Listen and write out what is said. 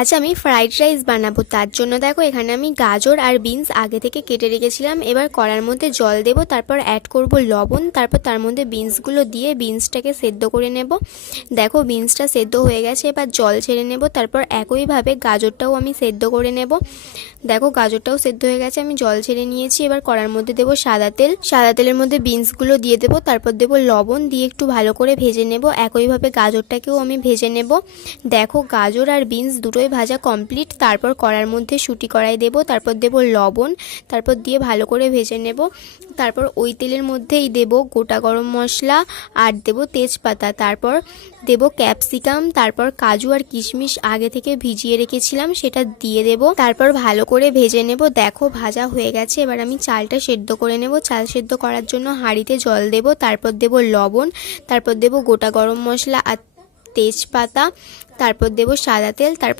আজ আমি fried rice বানাবো। তার জন্য দেখো এখানে আমি গাজর আর বিনস আগে থেকে কেটে রেখেছিলাম। এবার কড়ার মধ্যে জল দেব, তারপর অ্যাড করব লবণ, তারপর তার মধ্যে বিনসগুলো দিয়ে বিনসটাকে সেদ্ধ করে নেব। দেখো বিনসটা সেদ্ধ হয়ে গেছে, এবার জল ছেড়ে নেব। তারপর একইভাবে গাজরটাও আমি সেদ্ধ করে নেব। দেখো গাজরটাও সেদ্ধ হয়ে গেছে, আমি জল ছেড়ে নিয়েছি। এবার কড়ার মধ্যে দেবো সাদা তেল, সাদা তেলের মধ্যে বিনসগুলো দিয়ে দেবো, তারপর দেবো লবণ, দিয়ে একটু ভালো করে ভেজে নেব। একইভাবে গাজরটাকেও আমি ভেজে নেব। দেখো গাজর আর বিনস দুটোই ভাজা কমপ্লিট। তারপর কড়ার মধ্যে শুটি কড়াই দেব, তারপর দেব লবণ, তারপর দিয়ে ভালো করে ভেজে নেব। তারপর ওই তেলের মধ্যেই দেব গোটা গরম মশলা আর দেব তেজপাতা, তারপর দেব ক্যাপসিকাম, তারপর কাজু আর কিশমিশ আগে থেকে ভিজিয়ে রেখেছিলাম সেটা দিয়ে দেব। তারপর ভালো করে ভেজে নেব। দেখো ভাজা হয়ে গেছে, এবার আমি চালটা সেদ্ধ করে নেব। চাল সেদ্ধ করার জন্য হাঁড়িতে জল দেব, তারপর দেব লবণ, তারপর দেব গোটা গরম মশলা আর তেজপাতা, তারপর দেব সাদা তেল, তারপর